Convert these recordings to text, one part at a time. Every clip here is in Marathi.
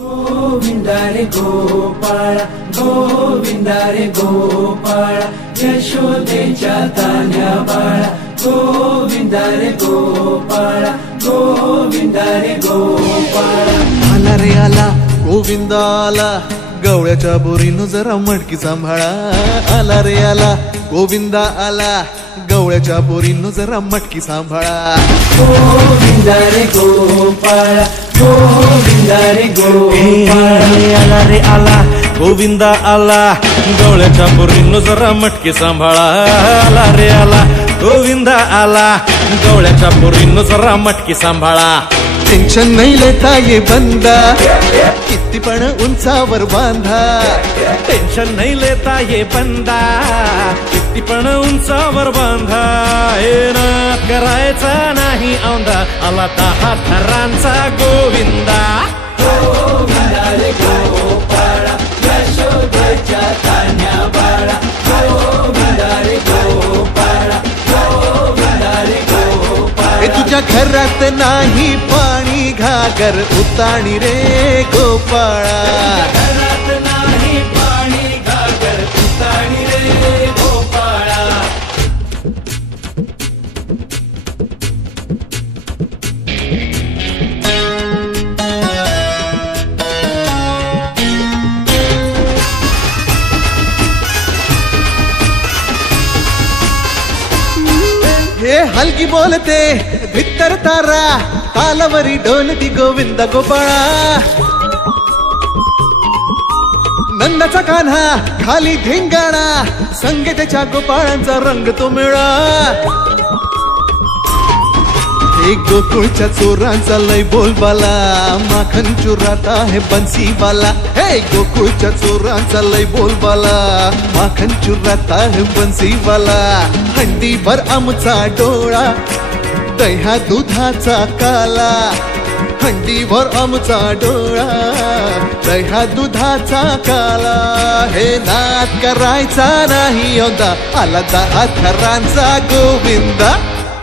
गोविंदा रे गोपाळा गोविंदा रे गोपाळा यशोदेच्या तान्या बाळा गोविंदा रे गोपाळा गोविंदा रे गोपाळा आला रे आला गोविंदा आला गवळ्याच्या बोरीनं जरा मटकी सांभाळा आला रे आला गोविंदा आला गवळ्याच्या बोरीनं जरा मटकी सांभाळा गोविंदा रे गोपाळा गोविंदा रे गोपाळा आला रे आला गोविंदा आला गवळ्याच्या बोरीनं जरा मटकी सांभाळा आला रे आला गोविंदा आला गवळ्याच्या बोरीनं जरा मटकी सांभाळा टेन्शन नाही लेता ये बंदा किती पण उंचावर बांधा टेन्शन नाही लेता ये बंदा किती पण उंचावर बांधा हे ना करायचा नाही औंधा आला 10 थरांचा गोविंदा गोविंदा रे गोपाळा यशोदेच्या तान्या बाळा गोविंदा रे गोपाळा गोविंदा रे गोपाळा तुझ्या घरात नाही पाणी घागर उताणी रे गोपाळा घरात नाही पाणी घागर उताणी रे गोपाळा हे हलकी बोलते भित्तर तारा तालावरी डोलती गोविंद गोपाळा नंदाचा कान्हा खाली धिंगाणा संगे त्याच्या गोपाळांचा रंग तो मिळा एक गोकुळच्या चोरांचा लय बोलबाला माखन चुरात आहे बन्सीवाला हे गोकुळच्या चोरांचा लय बोलबाला माखन चुरात आहे बन्सीवाला हंडीभर आमचा डोळा दह्या दुधाचा काला हंडीभर आमचा डोळा दह्या दुधाचा काला हे नाद करायचा नाही औंधा आला 10 थरांचा गोविंदा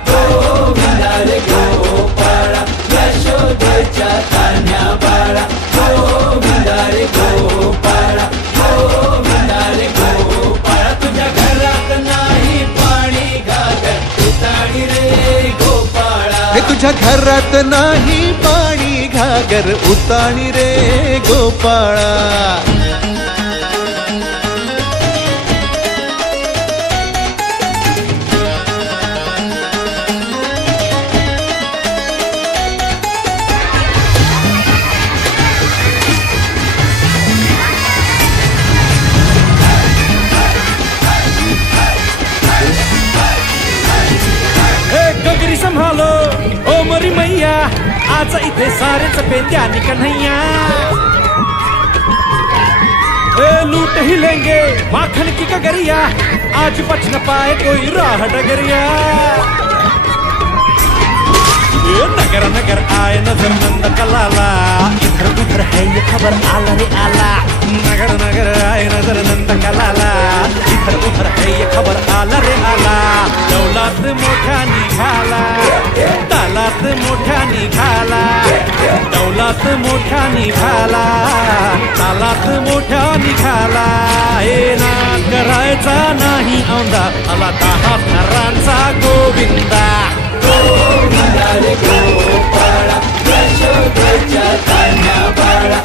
गोविंदा रे गोपाळा यशोदेच्या तान्या बाळा गोविंदा रे गोपाळा गोविंदा रे गोपाळा तुझ्या घरात नाही पाणी घागर उताणी रे गोपाळा हे तुझ्या घरात नाही पाणी घागर उताणी रे गोपाळा संभालो ओ मरी मैया आज इथे सारेच पेत्यानी कन्हैया लूट ही लेंगे माखन की कगरिया आज बच न पाए कोई राह डगरिया नगर नगर आए नजर नंद कलाला इधर उधर है ये खबर आला रे आला नगर नगर आए नजर नंद कलाला इधर उधर है ये खबर आला रे आला दौलत मोठा निघाला तालात मोठा निघाला दौलत मोठा निघाला तालात मोठा निघाला हे ना करायचा नाही औंधा आला 10 थरांचा गोविंदा गोविंदा रे गोपाळा यशोदेच्या तान्या बाळा